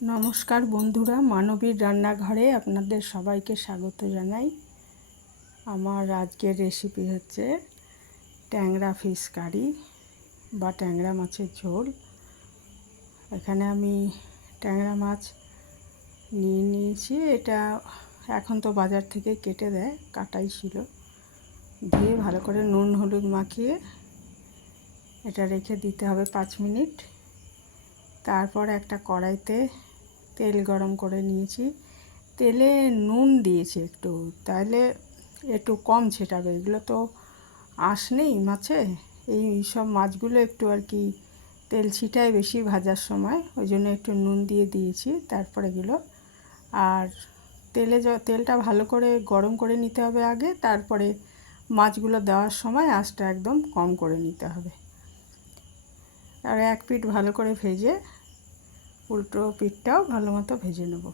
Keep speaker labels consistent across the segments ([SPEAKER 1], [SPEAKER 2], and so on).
[SPEAKER 1] নমস্কার বন্ধুরা, মানবীর রান্নাঘরে আপনাদের সবাইকে স্বাগত জানাই। আমার আজকের রেসিপি হচ্ছে ট্যাংরা ফিশ কারি বা ট্যাংরা মাছের ঝোল। এখানে আমি ট্যাংরা মাছ নিয়ে নিয়েছি। এটা এখন তো বাজার থেকে কেটে দেয়, কাটাই ছিল। দিয়ে ভালো করে নুন হলুদ মাখিয়ে এটা রেখে দিতে হবে পাঁচ মিনিট। তারপর একটা কড়াইতে তেল গরম করে নিয়েছি। তেলে নুন দিয়েছি একটু। তাহলে একটু কম ছেটাবে। এগুলো তো আঁশ নেই মাছে। এই সব মাছগুলো একটু আর কি তেল ছিটায় বেশি ভাজার সময়। ওই জন্য একটু নুন দিয়ে দিয়েছি তারপর এগুলো। আর তেলে তেলটা ভালো করে গরম করে নিতে হবে আগে। তারপরে মাছগুলো দেওয়ার সময় আঁচটা একদম কম করে নিতে হবে। আর এক পিঠ ভালো করে ভেজে উল্টো পিঠটাও ভালো মতো ভেজে নেব।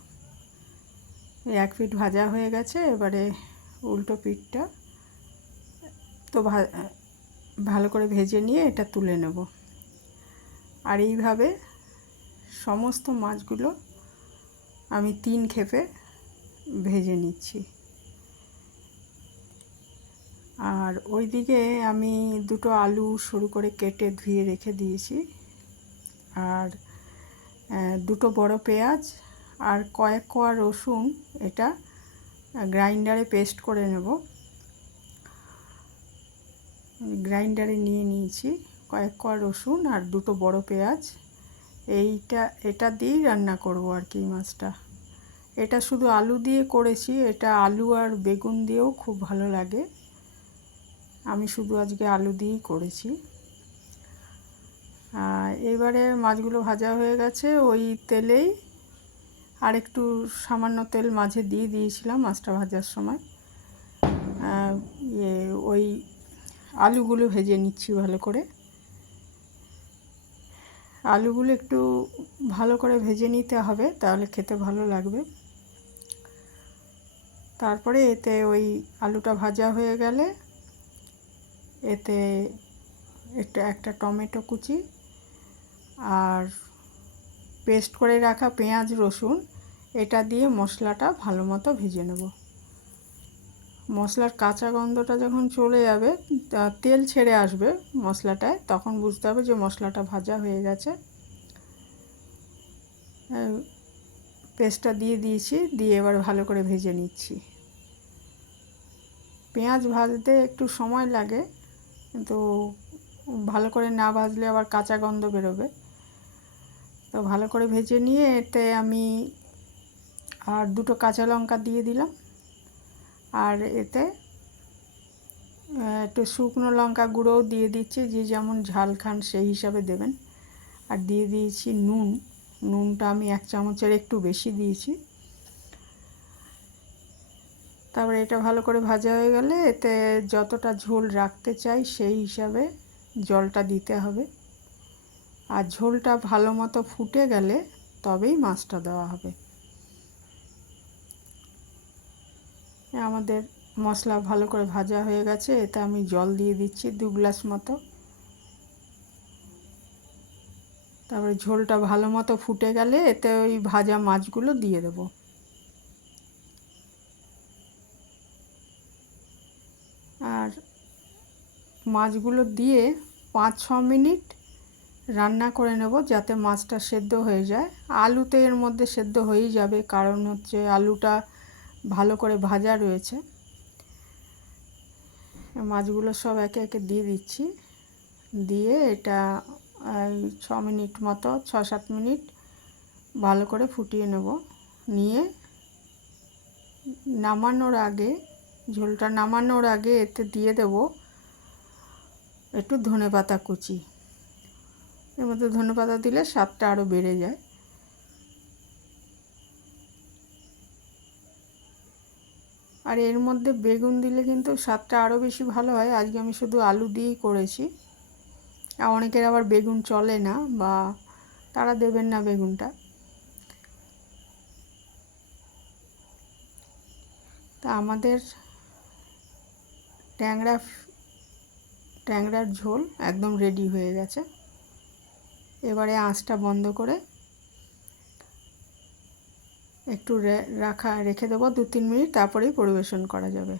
[SPEAKER 1] এক পিঠ ভাজা হয়ে গেছে, এবারে উল্টো পিঠটা তো ভালো করে ভেজে নিয়ে এটা তুলে নেব। আর এইভাবে সমস্ত মাছগুলো আমি তিন খেপে ভেজে নিচ্ছি। আর ওইদিকে আমি দুটো আলু শুরু করে কেটে ধুয়ে রেখে দিয়েছি। আর দুটো বড় পেঁয়াজ আর কয়েক কোয়া রসুন এটা গ্রাইন্ডারে পেস্ট করে নেব। গ্রাইন্ডারে নিয়ে নিয়েছি কয়েক কোয়া রসুন আর দুটো বড় পেঁয়াজ। এইটা, এটা দিয়েই রান্না করব আর কি মাছটা। এটা শুধু আলু দিয়ে করেছি, এটা আলু আর বেগুন দিয়েও খুব ভালো লাগে। আমি শুধু আজকে আলু দিয়েই করেছি। এবারে মাছগুলো ভাজা হয়ে গেছে, ওই তেলেই আর একটু সামান্য তেল মাঝে দিয়ে দিয়েছিলাম মাছটা ভাজার সময়। ইয়ে ওই আলুগুলো ভেজে নিচ্ছি ভালো করে। আলুগুলো একটু ভালো করে ভেজে নিতে হবে, তাহলে খেতে ভালো লাগবে। তারপরে এতে ওই আলুটা ভাজা হয়ে গেলে এতে একটা একটা টমেটো কুচি আর পেস্ট করে রাখা পেঁয়াজ, রসুন, এটা দিয়ে মশলাটা ভালো মতো ভেজে নেব। মশলার কাঁচা গন্ধটা যখন চলে যাবে তেল ছেড়ে আসবে মশলাটায়, তখন বুঝতে হবে যে মশলাটা ভাজা হয়ে গেছে। পেস্টটা দিয়ে দিয়েছি, দিয়ে এবার ভালো করে ভেজে নিচ্ছি। পেঁয়াজ ভাজতে একটু সময় লাগে, কিন্তু ভালো করে না ভাজলে আবার কাঁচা গন্ধ বেরোবে। তো ভালো করে ভেজে নিয়ে এতে আমি আর দুটো কাঁচা লঙ্কা দিয়ে দিলাম। আর এতে একটু শুকনো লঙ্কা গুঁড়োও দিয়ে দিচ্ছি, যে যেমন ঝাল খান সেই হিসাবে দেবেন। আর দিয়ে দিয়েছি নুন। নুনটা আমি এক চামচের একটু বেশি দিয়েছি। তারপরে এটা ভালো করে ভাজা হয়ে গেলে এতে যতটা ঝোল রাখতে চাই সেই হিসাবে জলটা দিতে হবে। আর ঝোলটা ভালো মতো ফুটে গেলে তবেই মাছটা দেওয়া হবে। আমাদের মশলা ভালো করে ভাজা হয়ে গেছে, এতে আমি জল দিয়ে দিচ্ছি দু গ্লাস মতো। তারপরে ঝোলটা ভালো মতো ফুটে গেলে এতে ওই ভাজা মাছগুলো দিয়ে দেব। আর মাছগুলো দিয়ে পাঁচ ছ মিনিট রান্না করে নেব যাতে মাছটা সেদ্ধ হয়ে যায়। আলুতে এর মধ্যে সেদ্ধ হয়েই যাবে, কারণ হচ্ছে আলুটা ভালো করে ভাজা রয়েছে। মাছগুলো সব একে একে দিয়ে দিচ্ছি। দিয়ে এটা ছ মিনিট মতো, ছ সাত মিনিট ভালো করে ফুটিয়ে নেব। নিয়ে নামানোর আগে, ঝোলটা নামানোর আগে এতে দিয়ে দেব একটু ধনে পাতা কুচি। এর মধ্যে ধনে পাতা দিলে স্বাদটা আরও বেড়ে যায়। আর এর মধ্যে বেগুন দিলে কিন্তু স্বাদটা আরও বেশি ভালো হয়। আজকে আমি শুধু আলু দিয়েই করেছি। আর অনেকের আবার বেগুন চলে না বা তারা দেবেন না বেগুনটা। তা আমাদের ট্যাংরা ট্যাংরার ঝোল একদম রেডি হয়ে গেছে। এবারে আঁচটা বন্ধ করে একটু রাখা, রেখে দেবো দু তিন মিনিট, তারপরেই পরিবেশন করা যাবে।